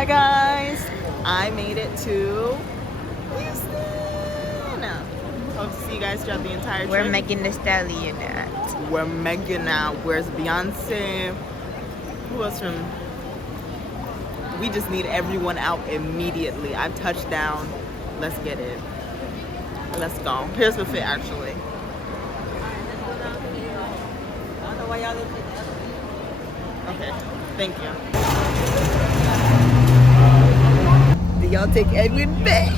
Hi guys, I made it to Houston. Hope to see you guys throughout the entire trip. We're Megan Thee Stallion at. We're Megan now. Where's Beyonce? Who else from? We just need everyone out immediately. I've touched down. Let's get it. Let's go. Here's the fit actually. Okay, thank you. Do y'all take Edwin Bay?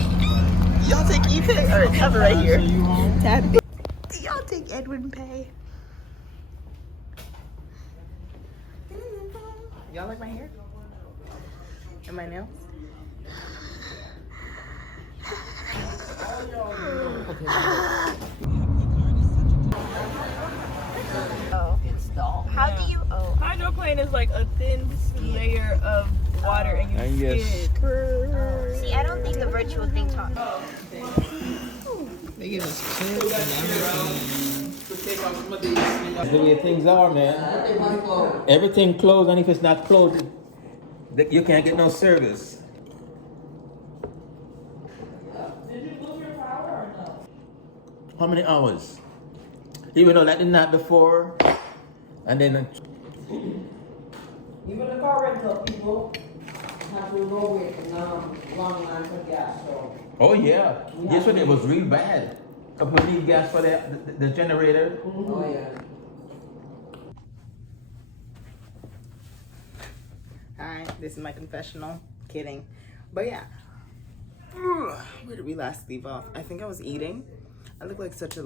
Y'all take Ethan? Alright, have it right here. Tap it. Do y'all take Edwin Pay? Y'all like my hair? And my nails? Oh, install. How do you? Oh, Hydroplane is like a thin layer of water and you skid. see, I don't think the virtual thing taught. They give us chips and everything. That's the way things are, man. Everything closed, and if it's not closed, you can't get no service. Did you lose your power or no? How many hours? Even though that the night before, and then Even the car rental people have to go wait long lines for gas. So oh yeah, yesterday it was real bad. Couple of need gas for the generator. oh yeah. Alright, this is my confessional. Kidding. But yeah. Where did we last leave off? I think I was eating. I look like such a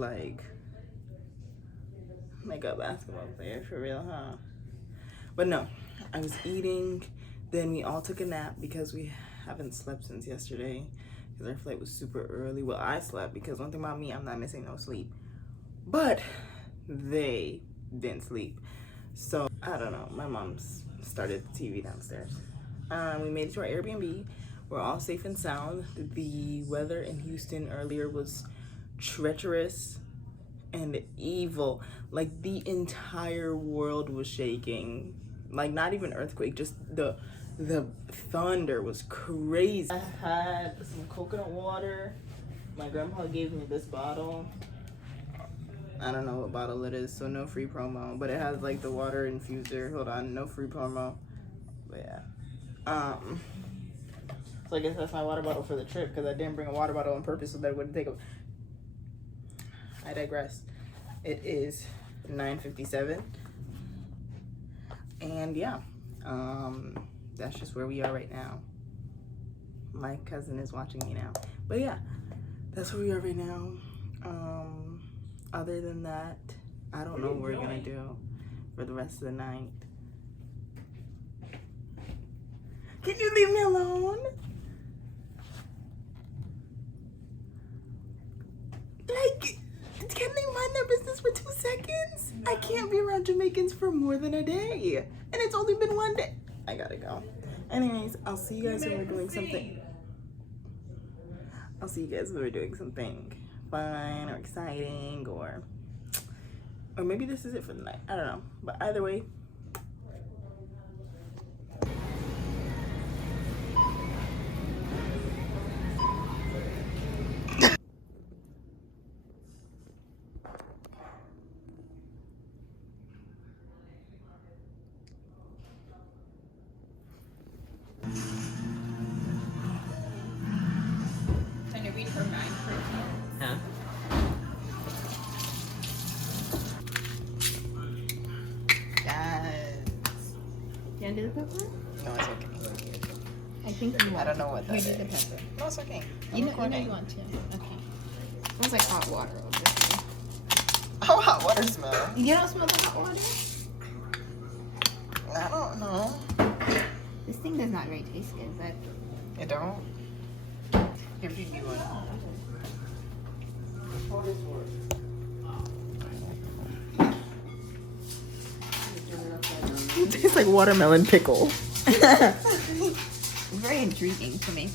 makeup basketball player for real, huh? But no, I was eating. Then we all took a nap because we haven't slept since yesterday. Because our flight was super early. Well, I slept because one thing about me, I'm not missing no sleep. But they didn't sleep. So, I don't know. My mom's started the TV downstairs. We made it to our Airbnb. We're all safe and sound. The weather in Houston earlier was treacherous and evil. Like, the entire world was shaking. Like, not even earthquake, just the thunder was crazy. I had some coconut water. My grandpa gave me this bottle. I don't know what bottle it is, so no free promo. But it has like the water infuser. Hold on, no free promo. But yeah. So I guess that's my water bottle for the trip because I didn't bring a water bottle on purpose so that it wouldn't take a. I digress. It is 9:57. And yeah. That's just where we are right now. My cousin is watching me now. But yeah, that's where we are right now. Other than that, I don't know what we're gonna do for the rest of the night. Can you leave me alone? Like, can they mind their business for 2 seconds? I can't be around Jamaicans for more than a day. And it's only been 1 day. I gotta go. Anyways, I'll see you guys when we're doing something. I'll see you guys when we're doing something fun or exciting or maybe this is it for the night. I don't know. But either way. Huh? Yes. You want to do the pepper? No, it's okay. I think you want. I don't know what that Here, is. do the pepper. No, it's okay. You know you want to. Okay. Smells like hot water over here. How hot water smell? You don't smell the hot water? I don't know. This thing does not really taste good, but It don't? Here, feed me one. It tastes like watermelon pickle. very intriguing to me.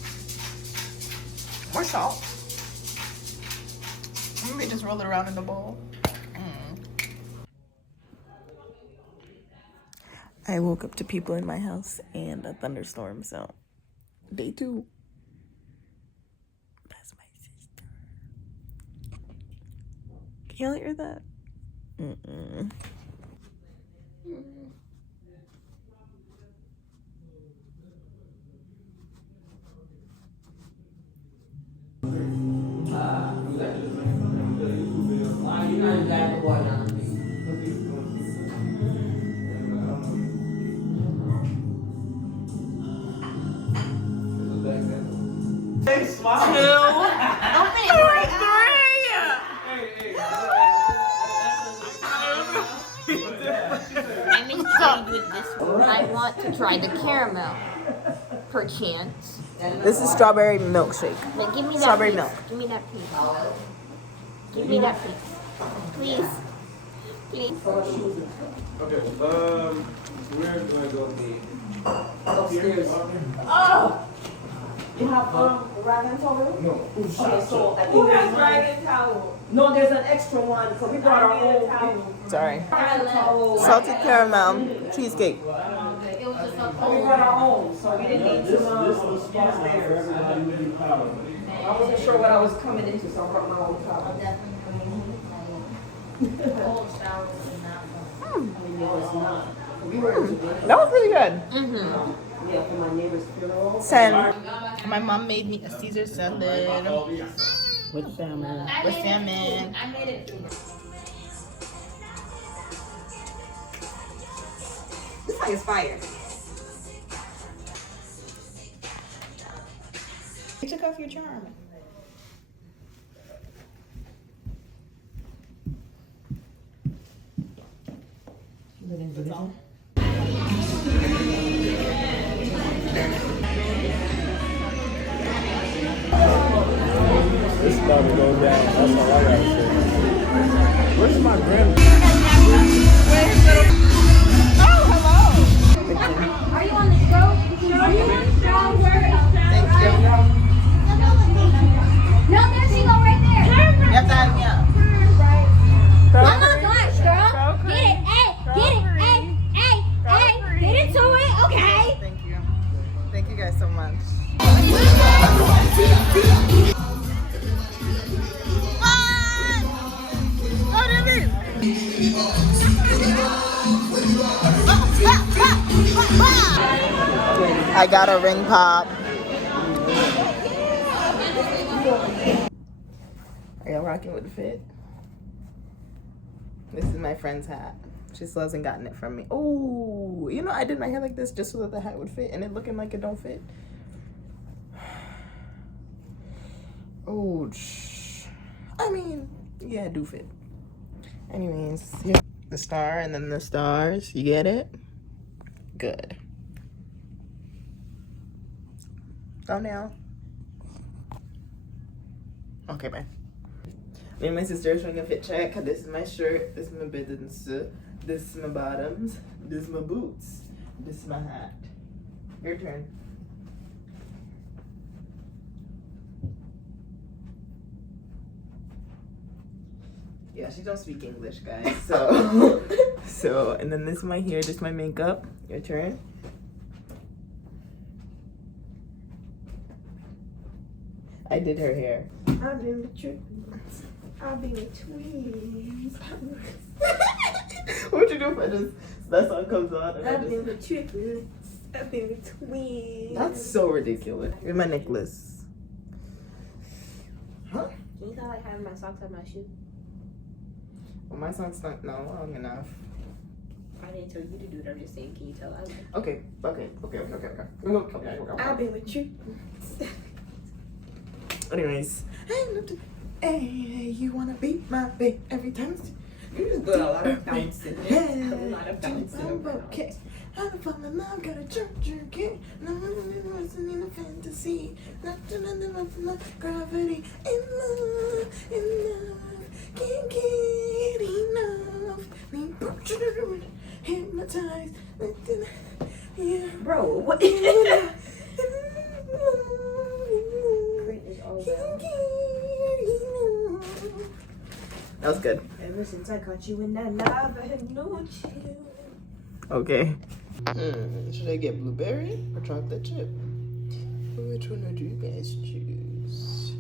More salt. Maybe just roll it around in the bowl. I woke up to people in my house and a thunderstorm, so Day 2. That's my sister. Can you hear that? Mm-mm. I'm intrigued with this one. I want to try the caramel. Perchance. This is strawberry milkshake. But give me that Strawberry piece. milk. Give me that piece. Give me that piece. Please. Please. Okay, where do I go? Upstairs. Oh! You have rag and towel? No. Okay, so I think there's rag and towel. No, there's an extra one, so we brought our own towel. Sorry. Rag and towel. Salted caramel cheesecake. We brought our own, so we didn't need to use theirs. I wasn't sure what I was coming into, so I brought my own towel. That was really good. Yeah, for my neighbor's funeral. 10. My mom made me a Caesar salad with salmon. With salmon. I made it. This thing is fire. You took off your charm. This about to go down. That's all I gotta say. Where's my grandma? Are you on the show? Are you on the show? Thank you. No, there she go right there. You have to have me up. Oh my gosh, girl. Get it. Hey, get it. Hey, hey, hey. Get into it. Okay. Thank you. Thank you guys so much. I got a ring pop. Are y'all rocking with the fit? This is my friend's hat. She still hasn't gotten it from me. Oh, you know, I did my hair like this just so that the hat would fit, and it looking like it don't fit. Oh, I mean, yeah, it do fit. Anyways, here, the star and then the stars. You get it? Good. Go now. Okay, bye. Me and my sister are showing a fit check. This is my shirt. This is my buttons. This is my bottoms. This is my boots. This is my hat. Your turn. Yeah, she don't speak English, guys. So, and then this is my hair. This is my makeup. Your turn. I did her hair. I've been with triplets. I've been with twins. What would you do if I just that song comes on and I I've been just... with triplets. I've been with twins. That's so ridiculous. With my necklace. Huh? Can you tell like having my socks on my shoe? Well, my song's not long enough. I didn't tell you to do it. I'm just saying, can you tell us? Okay. I've been with triplets. Anyways. Hey, you wanna be my babe every time? You just got a lot of bouncing. A lot of bouncing. Okay. I'm falling in love, got a church, okay? No one wasn't in a fantasy. Nothing in my gravity. In love. Can't get enough. Me hypnotized. Yeah. Bro, what? That was good. Ever since I caught you in that love, I had no chill. Okay. Should I get blueberry or chocolate chip? Which one would you guys choose?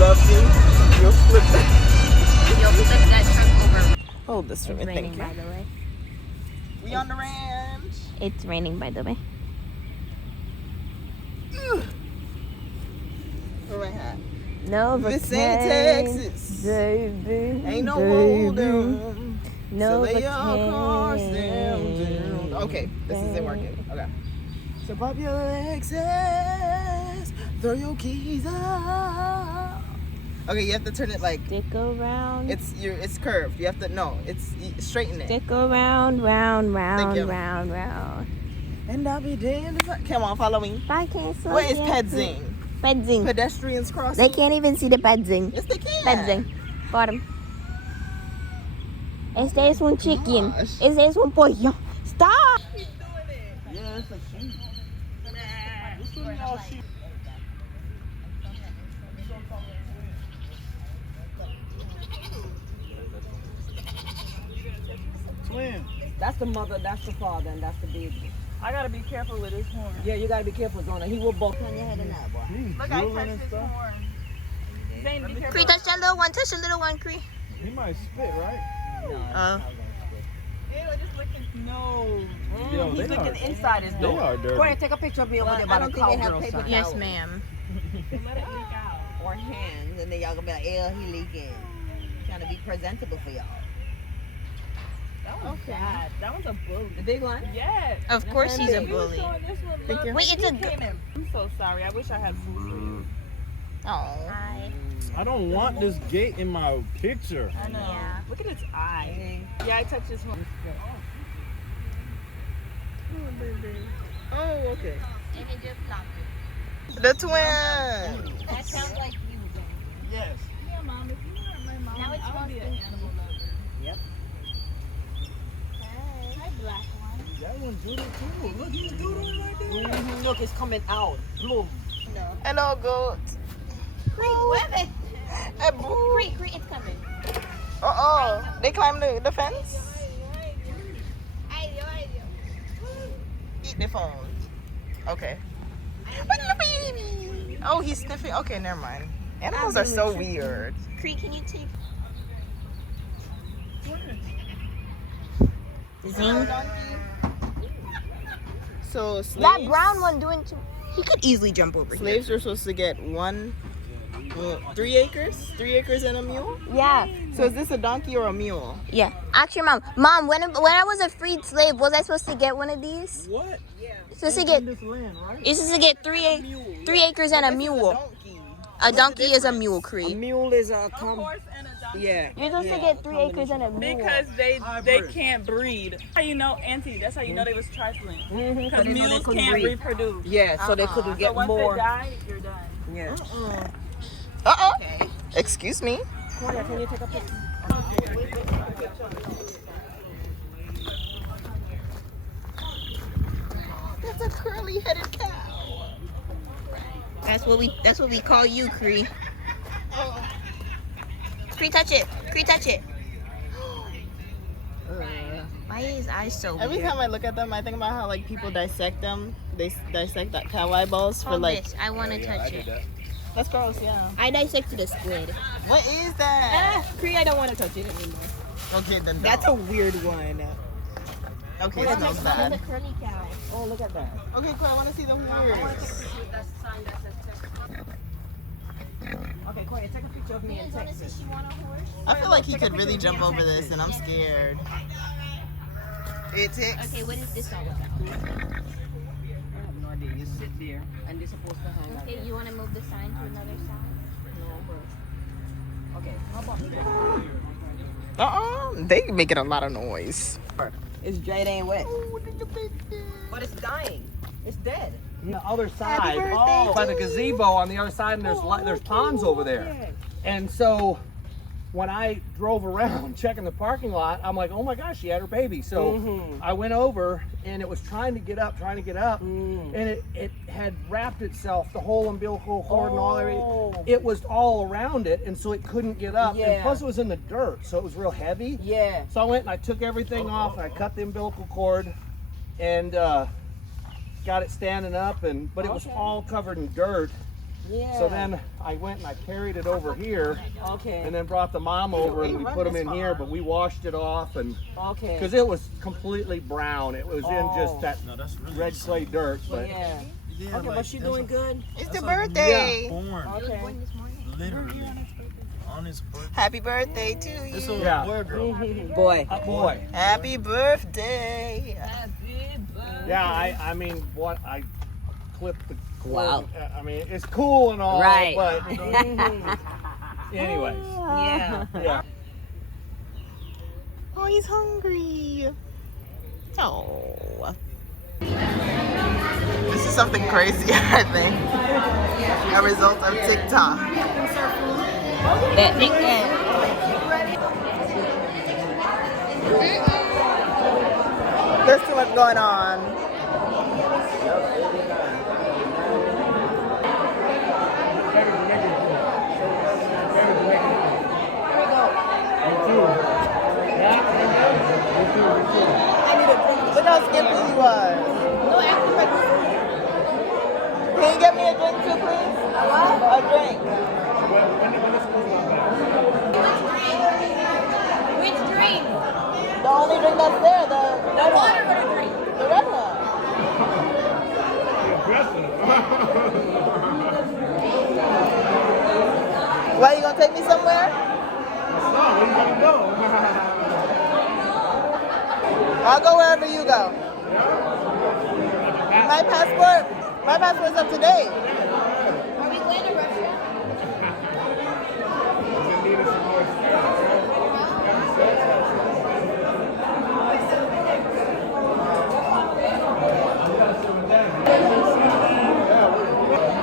Love you. You'll flip that. You'll flip that truck over. Hold this for me, It's thank raining, you. by the way. We on the ranch. It's raining, by the way. Where my hat? No Vicente, Texas. baby. Ain't no baby. hold'em. No So lay your cars vacation. down. Okay, this isn't working. Okay. So pop your Lexus, throw your keys up. Okay, you have to turn it like Stick around. it's curved. You have to straighten it. Stick around, round, Thank you. round, round, round. And I'll be damned if I come on, follow me. If I can't slow What is down- pedzing? Pedzing. Pedestrians crossing. They can't even see the pedzing. Yes, they can. Pedzing. Bottom. Este es un chicken. Gosh. Este es un pollo. Stop! Yeah, it's a sheep. This one y'all sheep. Twin. That's the mother, that's the father, and that's the baby. I gotta be careful with his horn. Yeah, you gotta be careful, Zona. He will both. He's Look, I drooling touched and his stuff. horn. Zane, be careful. Cree, touch that little one. Touch the little one, Cree. He might spit, right? Ew, just look at his nose. Yo, He's they looking are, inside his they nose. are dirty. Corey, take a picture of me over there by the cowgirl sign. Yes, ma'am. Let it leak out. Or hands, and then y'all gonna be like, "Yeah, he leaking." Trying to be presentable for y'all. That was bad. That was a bully. The big one? Yes. Of course he's a He was bully. showing this one Thank love. you. Wait, it's a He came in. I'm so sorry. I wish I had food for you. Oh. I don't want this gate in my picture. I know. Yeah. Look at its eye. Yeah, I touched his horn. Oh, okay. And it just flopped. The twin. That sounds like you. Yes. Yeah, Mom. If you weren't my mom, Now it's I would be an supposed to- animal lover. Hi, black one. That one's doodle too. Look, he's doodling right there. Mhm, look, it's coming out. Bloom. Hello, goat. Cree, mueve. Hey, boo. Cree, it's coming. Uh-oh. They climbed the fence? Eat the phone. Okay. Oh, he's sniffing. Okay, never mind. Animals are so weird. Cree, can you take... Zing. So That slaves, brown one doing too... He could easily jump over here. slaves were supposed to get 3 acres? 3 acres and a mule? Yeah. So is this a donkey or a mule? Yeah. Ask your mom. Mom, when I was a freed slave, was I supposed to get one of these? What? Supposed to get... This land, right? You're supposed to get 3 acres and a mule. A donkey is a mule, A Cree. mule is a A horse and a donkey. yeah. You're supposed to get 3 acres and a mule. Because they can't breed. That's how you know, Auntie, that's how you know they was trifling. Because mules can't reproduce. Yeah, so they couldn't So get once more. they die, you're done. Yeah. Uh-oh. Excuse me. Corey, can you take a picture? That's a curly-headed cow. That's what we call you, Cree. Cree, touch it. Cree, touch it. Why is his eyes so weird? Every time I look at them, I think about how like people dissect them. They dissect that cow eyeballs for Hold like. this. I want to touch it. That's gross. Yeah. I dissected a squid. What is that? Cree, I don't want to touch it anymore. Okay, then. That's a weird one. Okay, it smells bad. curly cow. Oh, look at that. Okay, cool. I want to see the horse. Okay, Corey, take a picture of me and text it. I feel like he could really jump over this, and I'm scared. It ticks. Okay, what is this all about? I have no idea. You sit there, and they're supposed to hang like Okay, that. you want to move the sign to another side? No, bro. Okay, how about me? They making a lot of noise. It's dry, it ain't wet. But it's dying. It's dead. The other side, birthday by the gazebo on the other side, and there's ponds over there. And so when I drove around checking the parking lot, I'm like, oh my gosh, she had her baby. So I went over and it was trying to get up, and it had wrapped itself, the whole umbilical cord and all that. It was all around it, and so it couldn't get up. And plus it was in the dirt, so it was real heavy. Yeah. So I went and I took everything off and I cut the umbilical cord and got it standing up, but it was all covered in dirt. Yeah. So then I went and I carried it over here, Okay. and then brought the mom over and we put them in here, but we washed it off, and Okay. because it was completely brown, it was in just that red clay dirt. But Yeah. Okay, but she doing good? It's the birthday. yeah. Okay. Literally on his birthday. Happy birthday to you. This was Yeah. a boy or girl. Boy. Boy. Happy birthday. Yeah, I mean, what I clipped the cord. Wow. I mean, it's cool and all, Right. but anyways, Yeah. yeah. Oh, he's hungry. Oh. This is something crazy, I think. A result of TikTok. There's too much going on. Look how skimpy he was. Can you get me a drink too, please? A what? A drink. Which drink? The only drink that's there, the red one. Water or drink? The red one. Why, you gonna take me somewhere? I'll go wherever you go. My passport's up to date. Are we going to Russia?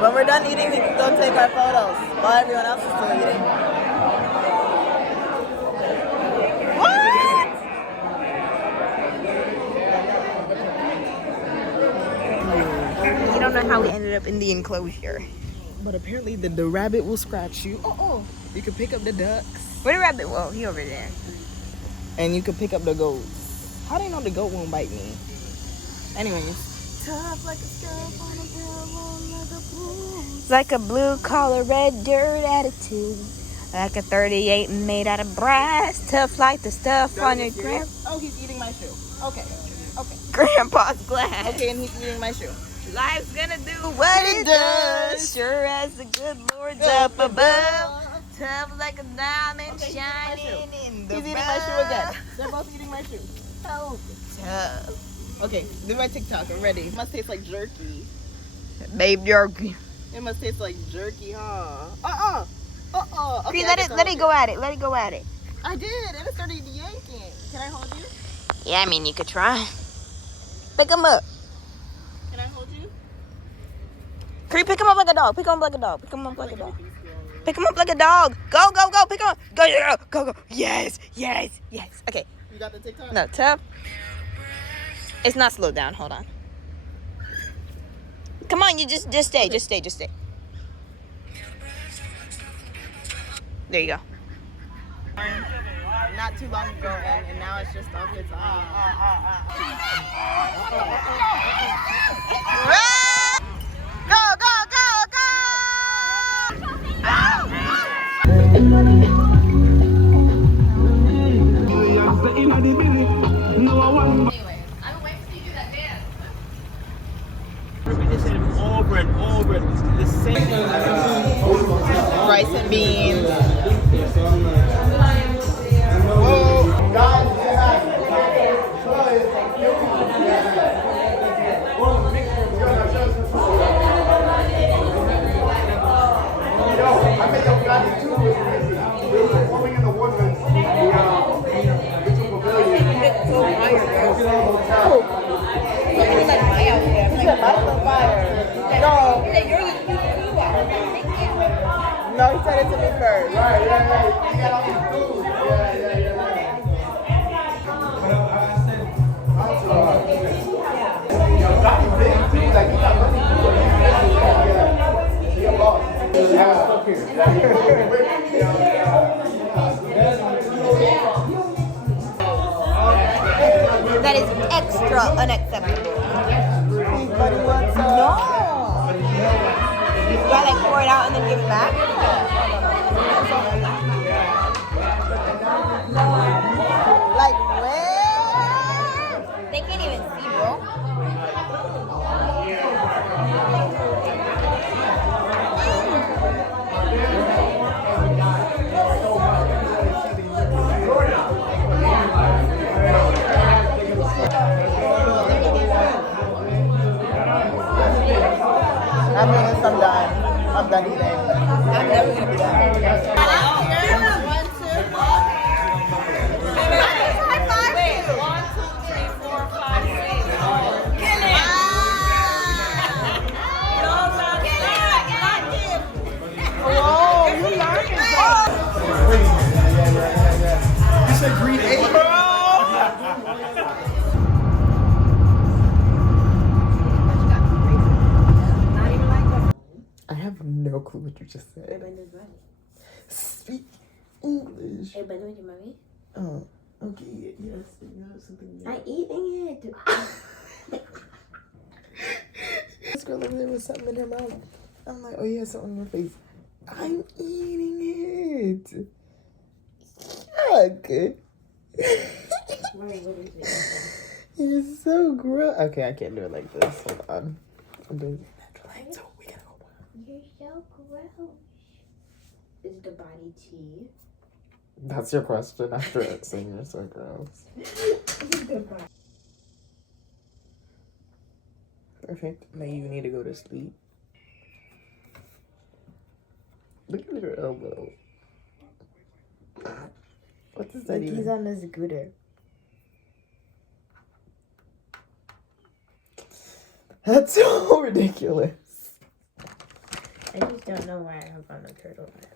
When we're done eating, we can go take our photos while everyone else is still eating. What? You don't know how we ended up in the enclosure. But apparently the rabbit will scratch you. You can pick up the ducks. Where the rabbit? Whoa, he over there. And you can pick up the goats. How do you know the goat won't bite me? Anyways. Tough like a scalp on a tailbone like a blue. Like a blue collar, red dirt attitude. Like a 38 made out of brass. Tough like the stuff on your Oh, he's eating my shoe. Okay. Grandpa's glass. Okay, and he's eating my shoe. Life's gonna do what it does. Sure as the good Lord's up above. Tough like a diamond shining in the He's eating my shoe again. They're both eating my shoe. Oh, tough. Okay, do my TikTok. I'm ready. It must taste like jerky. Babe jerky. It must taste like jerky, huh? Okay, let it go at it. Let it go at it. I did, and it started yanking. Can I hold you? Yeah, I mean, you could try. Pick him up. Can I hold you? Can you pick him up like a dog? Pick him up like a dog. Pick him up like a dog. Pick him up like a dog. Go, go, go. Pick him up. Go, go, go, go. Yes, yes, yes. Okay. You got the TikTok? No, tough. It's not slowed down. Hold on. Come on, you just stay. Just stay. There you go. Not too long ago, and now it's just off its own. Go, go, go, go! We just hit him over and over. The same. Rice and beans. No, he said it to me first. Right, you got all these foods. Yeah. But I said, Donnie's big too, like you got money too. You're a boss. Yeah, stuff here. That is extra unacceptable. No. Do I like pour it out and then give it back? Like where? They can't even see, bro. I'm doing some done. I'm done eating. I'm never gonna be done. You said green 8, bro? I have no clue what you just said. Speak English. Oh, okay. Yes, you have something. I'm eating it. This girl over there with something in her mouth. I'm like, oh yeah, something in her face. I'm eating it. Yuck. What is it? You're so gross. Okay, I can't do it like this. Hold on. I'm doing it naturally. So we gotta go. You're so gross. Is the body tea? That's your question after it, saying you're so gross. Perfect. Now you need to go to sleep. Look at your elbow. What does that even? He's on the scooter. That's so ridiculous. I just don't know why I have on a turtleneck.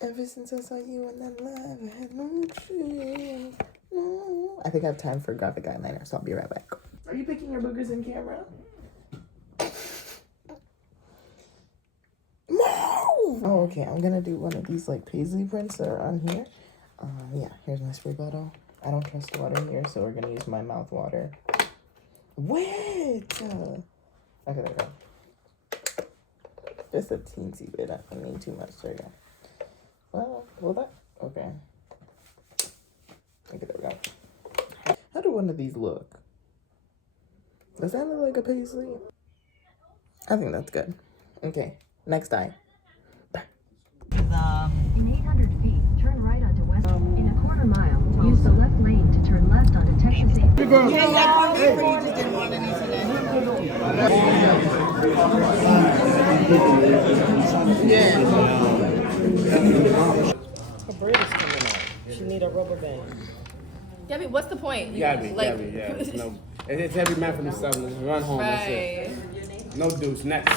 Ever since I saw you in that live, I had no chill. No. I think I have time for graphic eyeliner, so I'll be right back. Are you picking your boogers in camera? No! Oh, okay. I'm gonna do one of these like paisley prints that are on here. Yeah, here's my spray bottle. I don't trust water here, so we're gonna use my mouth water. Wait! Okay, there we go. Just a teensy bit. I don't need too much. There you go. Well, will that? Okay. Okay, there we go. How do one of these look? Does that look like a paisley? I think that's good. Okay, next eye. In 800 feet, turn right onto West. In a quarter mile, use the left lane to turn left onto Texas. You didn't like corned beef, or you just didn't want any today? Yeah. Her braid is coming out. She need a rubber band. Gabby, what's the point? Gabby, like, yeah. No, it's every man from the southern. Run home. That's it. No deuce. Next.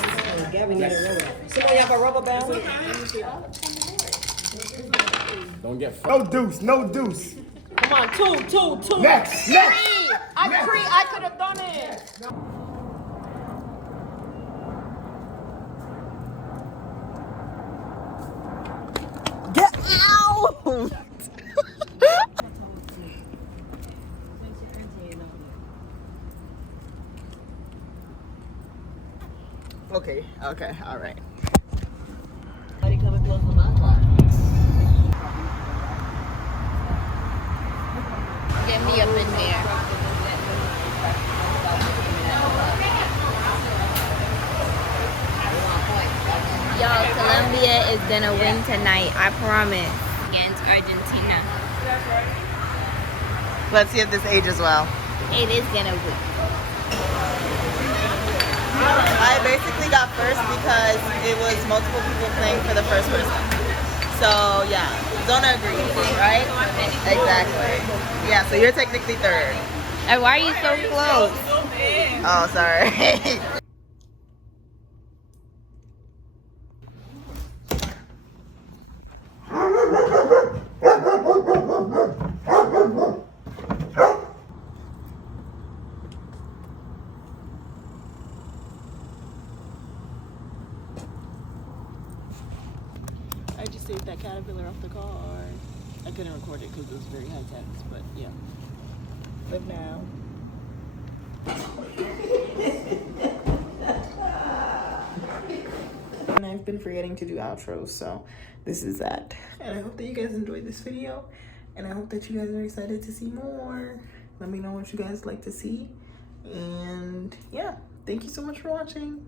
Gabby need a rubber band. Somebody have a rubber band? Don't get. No deuce. No deuce. Come on, two. Next. I could have done it. Get out! Okay, all right. Get me up in there. Y'all, Colombia is gonna win tonight. I promise. Against Argentina. Let's see if this ages well. It is gonna win. I basically got first because it was multiple people playing for the first person. So yeah, don't agree, right? Exactly. Yeah, so you're technically third. And why are you so close? Oh, sorry. that caterpillar off the car. I couldn't record it because it was very high tense, but yeah. But now. And I've been forgetting to do outros, so this is that. And I hope that you guys enjoyed this video, and I hope that you guys are excited to see more. Let me know what you guys like to see, and yeah, thank you so much for watching.